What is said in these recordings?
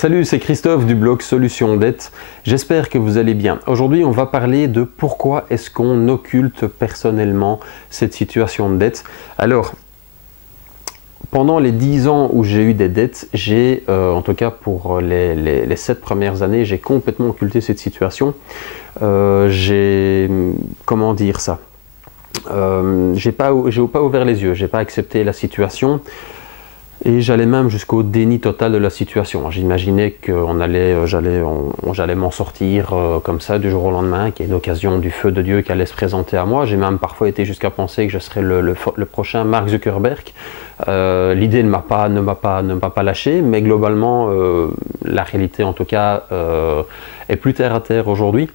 Salut, c'est Christophe du blog Solutions Dette. J'espère que vous allez bien. Aujourd'hui, on va parler de pourquoi est-ce qu'on occulte personnellement cette situation de dette. Alors, pendant les 10 ans où j'ai eu des dettes, en tout cas pour les 7 premières années, j'ai complètement occulté cette situation. Comment dire ça? J'ai pas ouvert les yeux, j'ai pas accepté la situation. Et j'allais même jusqu'au déni total de la situation. J'imaginais que j'allais m'en sortir comme ça du jour au lendemain, qu'il y ait une occasion du feu de Dieu qui allait se présenter à moi. J'ai même parfois été jusqu'à penser que je serais le prochain Mark Zuckerberg. L'idée ne m'a pas lâché, mais globalement, la réalité en tout cas est plus terre à terre aujourd'hui.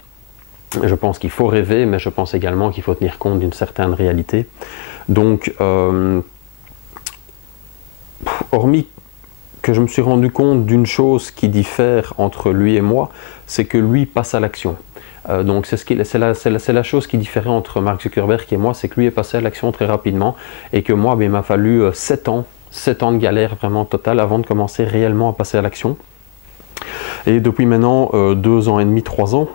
Je pense qu'il faut rêver, mais je pense également qu'il faut tenir compte d'une certaine réalité. Donc, hormis que je me suis rendu compte d'une chose qui diffère entre lui et moi, c'est que lui passe à l'action. Donc c'est la chose qui différait entre Mark Zuckerberg et moi, c'est que lui est passé à l'action très rapidement et que moi, il m'a fallu 7 ans de galère vraiment totale avant de commencer réellement à passer à l'action. Et depuis maintenant 2 ans et demi, 3 ans,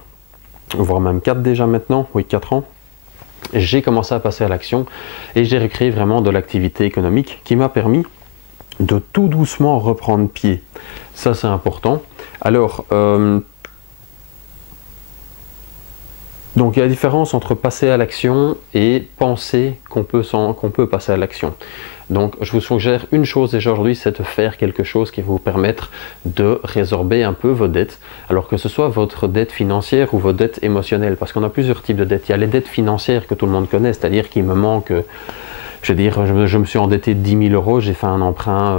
voire même 4 déjà maintenant, oui 4 ans, j'ai commencé à passer à l'action et j'ai recréé vraiment de l'activité économique qui m'a permis de tout doucement reprendre pied. Ça, c'est important. Alors, donc il y a la différence entre passer à l'action et penser qu'on peut passer à l'action. Donc, je vous suggère une chose déjà aujourd'hui, c'est de faire quelque chose qui va vous permettre de résorber un peu vos dettes. Alors que ce soit votre dette financière ou vos dettes émotionnelles, parce qu'on a plusieurs types de dettes. Il y a les dettes financières que tout le monde connaît, c'est-à-dire qu'il me manque... Je veux dire, je me suis endetté de 10 000 euros, j'ai fait un emprunt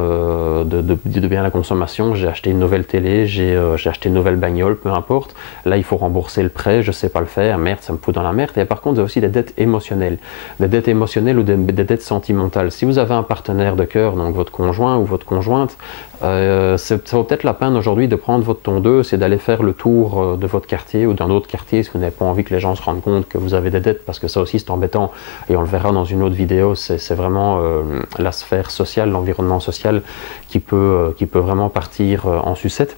de biens à la consommation, j'ai acheté une nouvelle télé, j'ai acheté une nouvelle bagnole, peu importe. Là, il faut rembourser le prêt, je ne sais pas le faire, merde, ça me fout dans la merde. Et par contre, il y a aussi des dettes émotionnelles. Des dettes émotionnelles ou des dettes sentimentales. Si vous avez un partenaire de cœur, donc votre conjoint ou votre conjointe, ça vaut peut-être la peine aujourd'hui de prendre votre tondeuse et d'aller faire le tour de votre quartier ou d'un autre quartier si vous n'avez pas envie que les gens se rendent compte que vous avez des dettes, parce que ça aussi c'est embêtant et on le verra dans une autre vidéo. C'est vraiment la sphère sociale, l'environnement social qui peut vraiment partir en sucette.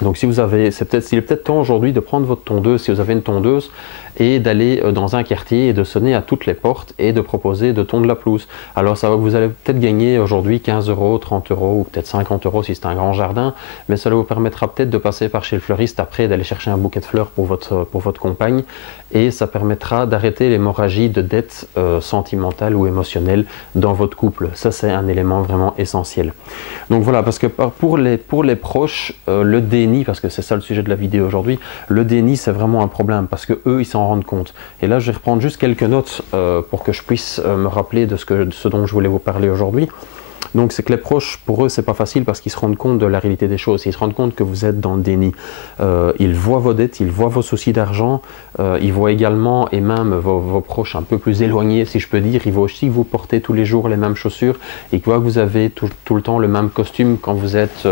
Donc il est peut-être temps aujourd'hui de prendre votre tondeuse, si vous avez une tondeuse, et d'aller dans un quartier et de sonner à toutes les portes et de proposer de tondre la pelouse. Alors vous allez peut-être gagner aujourd'hui 15 euros, 30 euros ou peut-être 50 euros si c'est un grand jardin, mais cela vous permettra peut-être de passer par chez le fleuriste après, d'aller chercher un bouquet de fleurs pour votre compagne, et ça permettra d'arrêter l'hémorragie de dettes sentimentales ou émotionnelles dans votre couple. Ça, c'est un élément vraiment essentiel. Donc voilà, parce que pour les proches, le déni, parce que c'est ça le sujet de la vidéo aujourd'hui, le déni c'est vraiment un problème parce que eux ils s'en rendent compte. Et là je vais reprendre juste quelques notes pour que je puisse me rappeler de ce dont je voulais vous parler aujourd'hui. Donc c'est que les proches, pour eux c'est pas facile parce qu'ils se rendent compte de la réalité des choses, ils se rendent compte que vous êtes dans le déni. Ils voient vos dettes, ils voient vos soucis d'argent, ils voient également, et même vos proches un peu plus éloignés si je peux dire, ils voient aussi que vous portez tous les jours les mêmes chaussures et qu'ils voient que vous avez tout le temps le même costume quand vous êtes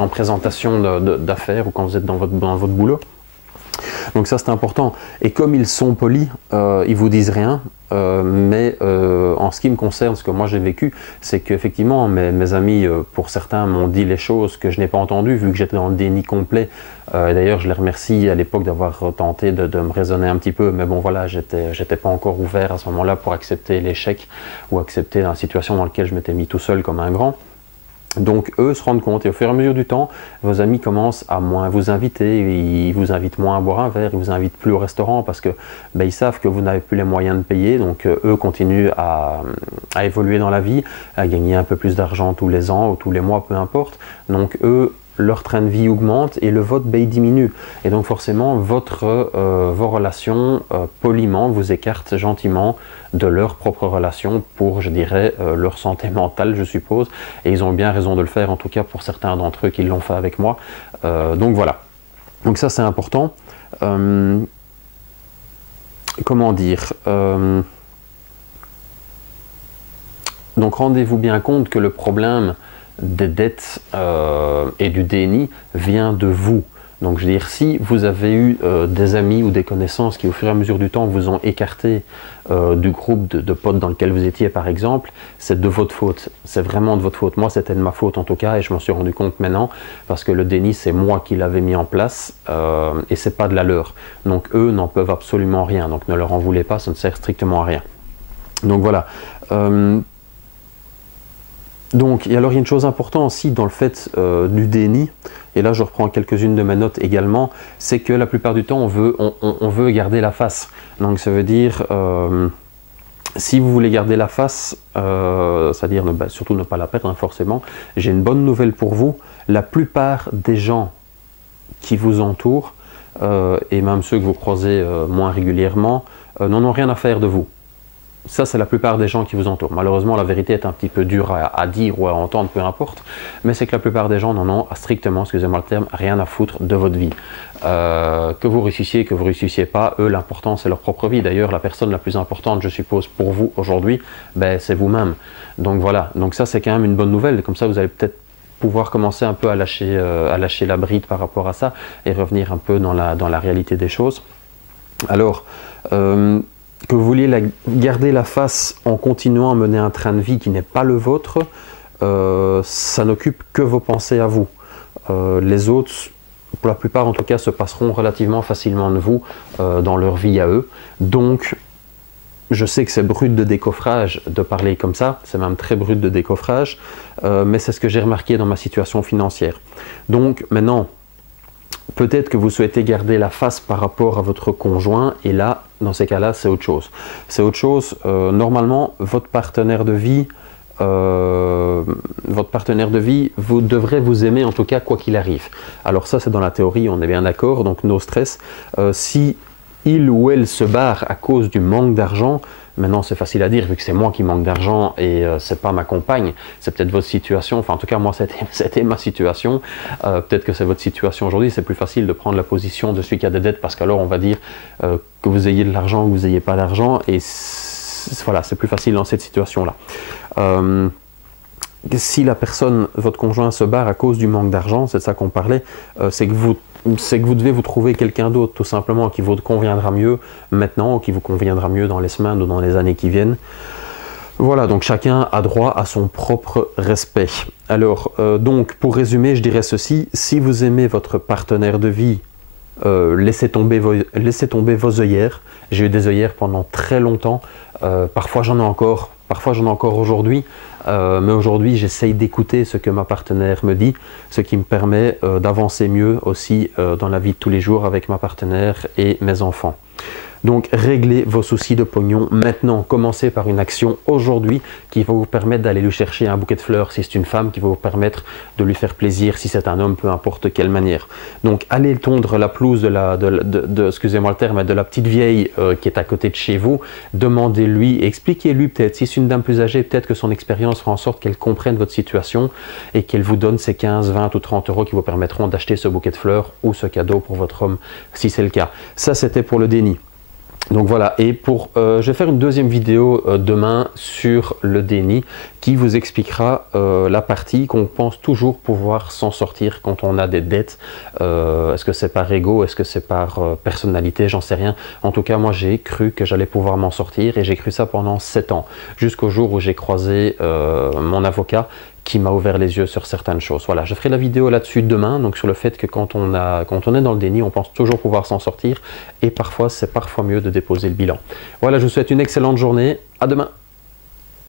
en présentation d'affaires ou quand vous êtes dans votre boulot. Donc ça c'est important, et comme ils sont polis, ils vous disent rien, mais en ce qui me concerne, ce que moi j'ai vécu, c'est qu'effectivement mes amis, pour certains, m'ont dit les choses que je n'ai pas entendues vu que j'étais dans le déni complet. Et d'ailleurs je les remercie à l'époque d'avoir tenté de me raisonner un petit peu, mais bon voilà, j'étais pas encore ouvert à ce moment-là pour accepter l'échec ou accepter la situation dans laquelle je m'étais mis tout seul comme un grand. Donc eux se rendent compte, et au fur et à mesure du temps, vos amis commencent à moins vous inviter, ils vous invitent moins à boire un verre, ils vous invitent plus au restaurant parce que ils savent que vous n'avez plus les moyens de payer, donc eux continuent à évoluer dans la vie, à gagner un peu plus d'argent tous les ans ou tous les mois, peu importe. Donc eux, leur train de vie augmente et le vôtre diminue. Et donc forcément, vos relations poliment vous écartent gentiment de leur propre relation pour, je dirais, leur santé mentale, je suppose. Et ils ont bien raison de le faire, en tout cas pour certains d'entre eux qui l'ont fait avec moi. Donc voilà. Donc ça, c'est important. Comment dire donc rendez-vous bien compte que le problème des dettes et du déni vient de vous. Donc je veux dire, si vous avez eu des amis ou des connaissances qui au fur et à mesure du temps vous ont écarté du groupe de potes dans lequel vous étiez par exemple, c'est de votre faute, c'est vraiment de votre faute. Moi c'était de ma faute en tout cas et je m'en suis rendu compte maintenant parce que le déni c'est moi qui l'avais mis en place et c'est pas de la leur. Donc eux n'en peuvent absolument rien, donc ne leur en voulez pas, ça ne sert strictement à rien. Donc voilà. Donc, et alors il y a une chose importante aussi dans le fait du déni, et là je reprends quelques-unes de mes notes également, c'est que la plupart du temps on veut garder la face. Donc ça veut dire, si vous voulez garder la face, c'est-à-dire surtout ne pas la perdre forcément, j'ai une bonne nouvelle pour vous, la plupart des gens qui vous entourent, et même ceux que vous croisez moins régulièrement, n'en ont rien à faire de vous. Ça, c'est la plupart des gens qui vous entourent. Malheureusement, la vérité est un petit peu dure à dire ou à entendre, peu importe, mais c'est que la plupart des gens n'en ont strictement, excusez-moi le terme, rien à foutre de votre vie. Que vous réussissiez, que vous ne réussissiez pas, eux, l'important, c'est leur propre vie. D'ailleurs, la personne la plus importante, je suppose, pour vous aujourd'hui, ben, c'est vous-même. Donc voilà, donc ça, c'est quand même une bonne nouvelle. Comme ça, vous allez peut-être pouvoir commencer un peu à lâcher la bride par rapport à ça et revenir un peu dans la réalité des choses. Alors, que vous vouliez garder la face en continuant à mener un train de vie qui n'est pas le vôtre, ça n'occupe que vos pensées à vous. Les autres, pour la plupart en tout cas, se passeront relativement facilement de vous dans leur vie à eux. Donc, je sais que c'est brut de décoffrage de parler comme ça, c'est même très brut de décoffrage, mais c'est ce que j'ai remarqué dans ma situation financière. Donc maintenant, peut-être que vous souhaitez garder la face par rapport à votre conjoint et là, dans ces cas-là, c'est autre chose. C'est autre chose. Normalement, votre partenaire de vie, vous devrez vous aimer en tout cas quoi qu'il arrive. Alors ça, c'est dans la théorie, on est bien d'accord, donc no stress. Si il ou elle se barre à cause du manque d'argent, maintenant c'est facile à dire vu que c'est moi qui manque d'argent et c'est pas ma compagne, c'est peut-être votre situation, enfin en tout cas moi c'était ma situation, peut-être que c'est votre situation aujourd'hui, c'est plus facile de prendre la position de celui qui a des dettes parce qu'alors on va dire que vous ayez de l'argent ou que vous n'ayez pas d'argent et voilà, c'est plus facile dans cette situation-là. Si la personne, votre conjoint se barre à cause du manque d'argent, c'est de ça qu'on parlait, c'est que vous devez vous trouver quelqu'un d'autre tout simplement qui vous conviendra mieux maintenant ou qui vous conviendra mieux dans les semaines ou dans les années qui viennent. Voilà, donc chacun a droit à son propre respect. Alors, donc pour résumer, je dirais ceci, si vous aimez votre partenaire de vie, laissez tomber vos œillères. J'ai eu des œillères pendant très longtemps, parfois j'en ai encore aujourd'hui, mais aujourd'hui j'essaye d'écouter ce que ma partenaire me dit, ce qui me permet d'avancer mieux aussi dans la vie de tous les jours avec ma partenaire et mes enfants. Donc réglez vos soucis de pognon maintenant, commencez par une action aujourd'hui qui va vous permettre d'aller lui chercher un bouquet de fleurs si c'est une femme, qui va vous permettre de lui faire plaisir si c'est un homme, peu importe quelle manière. Donc allez tondre la pelouse excusez-moi le terme, de la petite vieille qui est à côté de chez vous, demandez-lui, expliquez-lui peut-être, si c'est une dame plus âgée, peut-être que son expérience fera en sorte qu'elle comprenne votre situation et qu'elle vous donne ces 15, 20 ou 30 euros qui vous permettront d'acheter ce bouquet de fleurs ou ce cadeau pour votre homme si c'est le cas. Ça c'était pour le déni. Donc voilà, et je vais faire une deuxième vidéo demain sur le déni qui vous expliquera la partie qu'on pense toujours pouvoir s'en sortir quand on a des dettes. Est-ce que c'est par ego, est-ce que c'est par personnalité, j'en sais rien. En tout cas, moi j'ai cru que j'allais pouvoir m'en sortir et j'ai cru ça pendant 7 ans, jusqu'au jour où j'ai croisé mon avocat qui m'a ouvert les yeux sur certaines choses. Voilà, je ferai la vidéo là-dessus demain, donc sur le fait que quand on est dans le déni, on pense toujours pouvoir s'en sortir et parfois c'est mieux de déposer le bilan. Voilà, je vous souhaite une excellente journée, à demain.